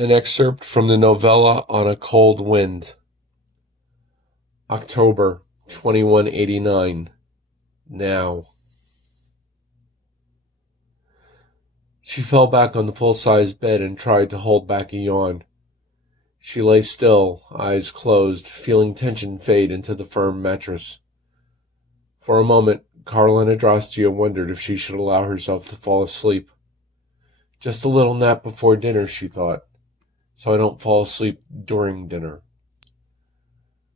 An excerpt from the novella On a Cold Wind. October 2189. Now. She fell back on the full-sized bed and tried to hold back a yawn. She lay still, eyes closed, feeling tension fade into the firm mattress. For a moment, Carla Andrastia wondered if she should allow herself to fall asleep. Just a little nap before dinner, she thought, so I don't fall asleep during dinner.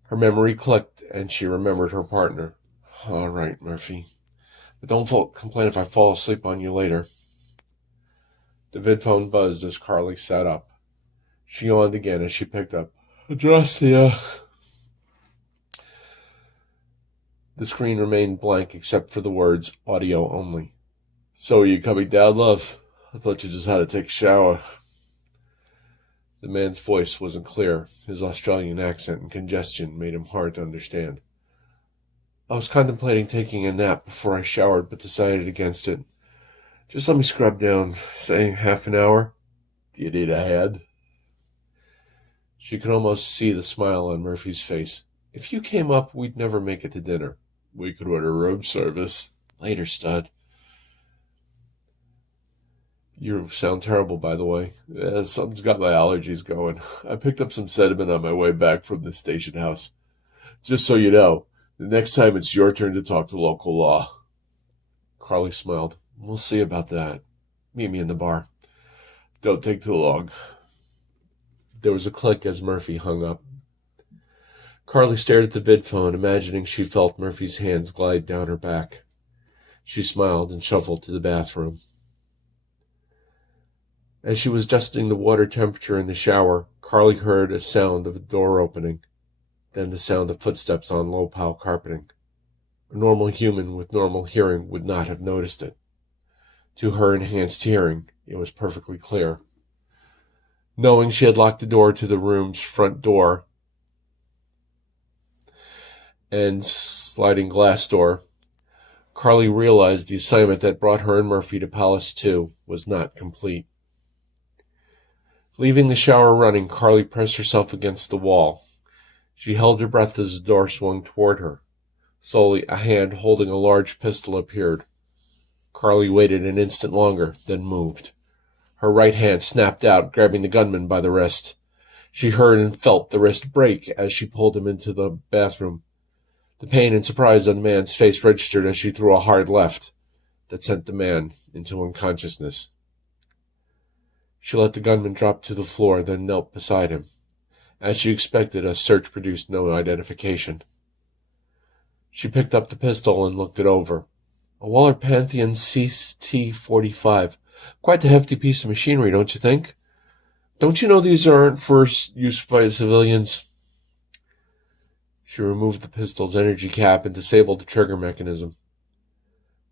Her memory clicked, and she remembered her partner. All right, Murphy. But don't complain if I fall asleep on you later. The vidphone buzzed as Carly sat up. She yawned again as she picked up. Andrastia. The screen remained blank except for the words, audio only. So are you coming down, love? I thought you just had to take a shower. The man's voice wasn't clear. His Australian accent and congestion made him hard to understand. I was contemplating taking a nap before I showered, but decided against it. Just let me scrub down, say half an hour. Do you need a hand? She could almost see the smile on Murphy's face. If you came up, we'd never make it to dinner. We could order room service. Later, stud. You sound terrible, by the way. Something's got my allergies going. I picked up some sediment on my way back from the station house. Just so you know, the next time it's your turn to talk to local law. Carly smiled. We'll see about that. Meet me in the bar. Don't take too long. There was a click as Murphy hung up. Carly stared at the vidphone, imagining she felt Murphy's hands glide down her back. She smiled and shuffled to the bathroom. As she was adjusting the water temperature in the shower, Carly heard a sound of a door opening, then the sound of footsteps on low-pile carpeting. A normal human with normal hearing would not have noticed it. To her enhanced hearing, it was perfectly clear. Knowing she had locked the door to the room's front door and sliding glass door, Carly realized the assignment that brought her and Murphy to Palace 2 was not complete. Leaving the shower running, Carly pressed herself against the wall. She held her breath as the door swung toward her. Slowly, a hand holding a large pistol appeared. Carly waited an instant longer, then moved. Her right hand snapped out, grabbing the gunman by the wrist. She heard and felt the wrist break as she pulled him into the bathroom. The pain and surprise on the man's face registered as she threw a hard left that sent the man into unconsciousness. She let the gunman drop to the floor, then knelt beside him. As she expected, a search produced no identification. She picked up the pistol and looked it over. A Waller Pantheon CT-45. Quite the hefty piece of machinery, don't you think? Don't you know these aren't for use by civilians? She removed the pistol's energy cap and disabled the trigger mechanism.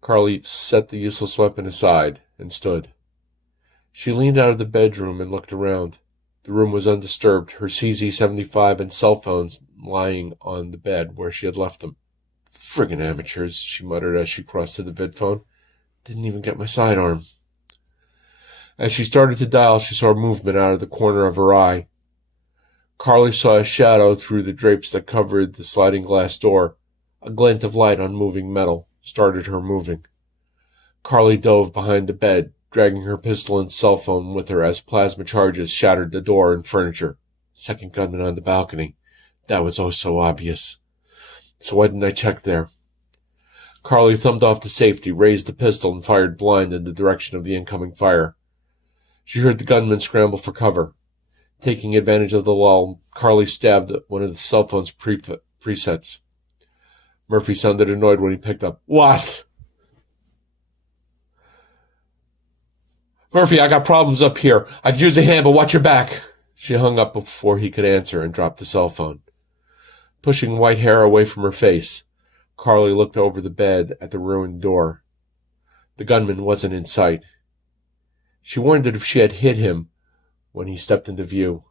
Carly set the useless weapon aside and stood. She leaned out of the bedroom and looked around. The room was undisturbed, her CZ-75 and cell phones lying on the bed where she had left them. Friggin' amateurs, she muttered as she crossed to the vidphone. Didn't even get my sidearm. As she started to dial, she saw movement out of the corner of her eye. Carly saw a shadow through the drapes that covered the sliding glass door. A glint of light on moving metal started her moving. Carly dove behind the bed, dragging her pistol and cell phone with her as plasma charges shattered the door and furniture. Second gunman on the balcony. That was oh so obvious. So why didn't I check there? Carly thumbed off the safety, raised the pistol, and fired blind in the direction of the incoming fire. She heard the gunman scramble for cover. Taking advantage of the lull, Carly stabbed at one of the cell phone's presets. Murphy sounded annoyed when he picked up. What? Murphy, I got problems up here. I could use a hand, but watch your back. She hung up before he could answer and dropped the cell phone. Pushing white hair away from her face, Carly looked over the bed at the ruined door. The gunman wasn't in sight. She wondered if she had hit him when he stepped into view.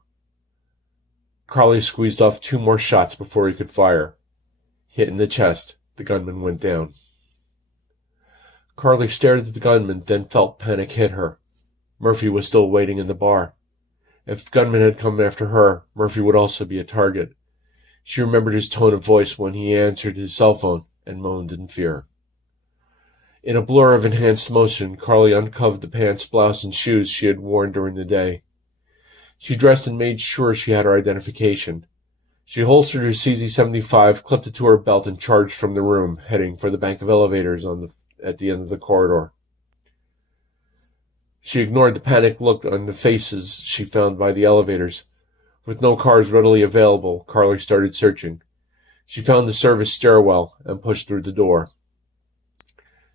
Carly squeezed off 2 more shots before he could fire. Hit in the chest, the gunman went down. Carly stared at the gunman, then felt panic hit her. Murphy was still waiting in the bar. If gunmen had come after her, Murphy would also be a target. She remembered his tone of voice when he answered his cell phone and moaned in fear. In a blur of enhanced motion, Carly uncovered the pants, blouse, and shoes she had worn during the day. She dressed and made sure she had her identification. She holstered her CZ-75, clipped it to her belt, and charged from the room, heading for the bank of elevators at the end of the corridor. She ignored the panicked look on the faces she found by the elevators. With no cars readily available, Carly started searching. She found the service stairwell and pushed through the door.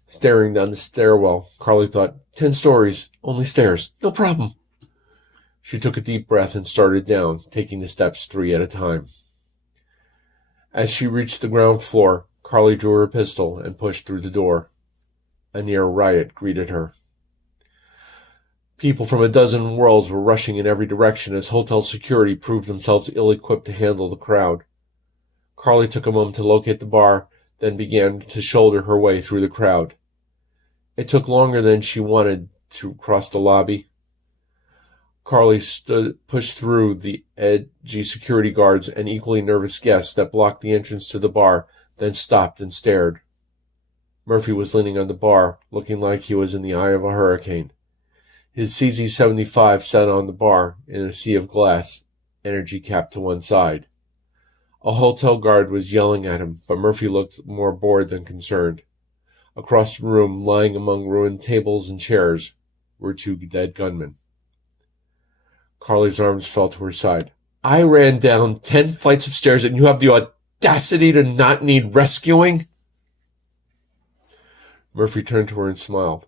Staring down the stairwell, Carly thought, 10 stories, only stairs, no problem. She took a deep breath and started down, taking the steps 3 at a time. As she reached the ground floor, Carly drew her pistol and pushed through the door. A near riot greeted her. People from a dozen worlds were rushing in every direction as hotel security proved themselves ill-equipped to handle the crowd. Carly took a moment to locate the bar, then began to shoulder her way through the crowd. It took longer than she wanted to cross the lobby. Carly pushed through the edgy security guards and equally nervous guests that blocked the entrance to the bar, then stopped and stared. Murphy was leaning on the bar, looking like he was in the eye of a hurricane. His CZ-75 sat on the bar in a sea of glass, energy capped to one side. A hotel guard was yelling at him, but Murphy looked more bored than concerned. Across the room, lying among ruined tables and chairs, were 2 dead gunmen. Carly's arms fell to her side. I ran down 10 flights of stairs and you have the audacity to not need rescuing? Murphy turned to her and smiled.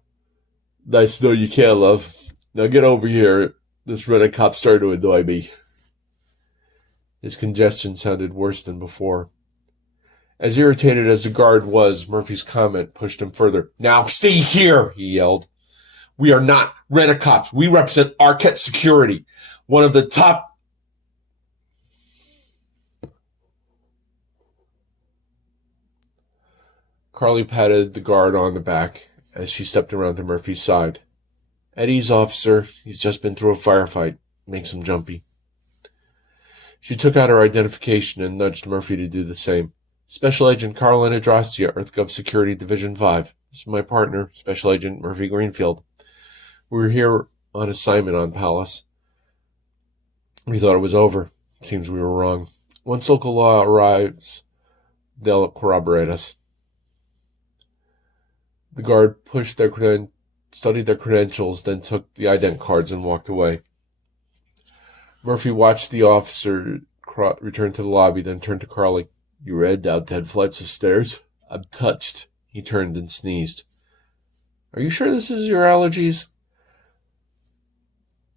Nice to know you care, love. Now get over here. This red cop started to annoy me. His congestion sounded worse than before. As irritated as the guard was, Murphy's comment pushed him further. Now see here, he yelled. We are not rent-a-cops. We represent Arquette Security, one of the top... Carly patted the guard on the back as she stepped around to Murphy's side. At ease, officer. He's just been through a firefight. Makes him jumpy. She took out her identification and nudged Murphy to do the same. Special Agent Carolina Drostia, EarthGov Security Division 5. This is my partner, Special Agent Murphy Greenfield. We were here on assignment on Palace. We thought it was over. Seems we were wrong. Once local law arrives, they'll corroborate us. The guard studied their credentials, then took the ident cards and walked away. Murphy watched the officer return to the lobby, then turned to Carly. You read down 10 flights of stairs? I'm touched. He turned and sneezed. Are you sure this is your allergies?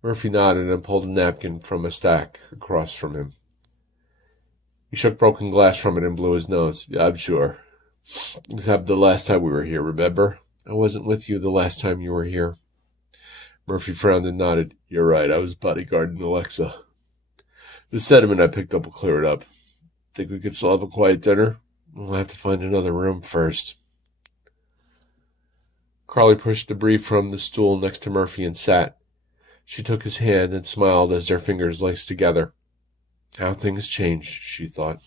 Murphy nodded and pulled a napkin from a stack across from him. He shook broken glass from it and blew his nose. Yeah, I'm sure. This happened the last time we were here, remember? I wasn't with you the last time you were here. Murphy frowned and nodded. You're right, I was bodyguarding Alexa. The sediment I picked up will clear it up. Think we could still have a quiet dinner? We'll have to find another room first. Carly pushed debris from the stool next to Murphy and sat. She took his hand and smiled as their fingers laced together. How things change, she thought.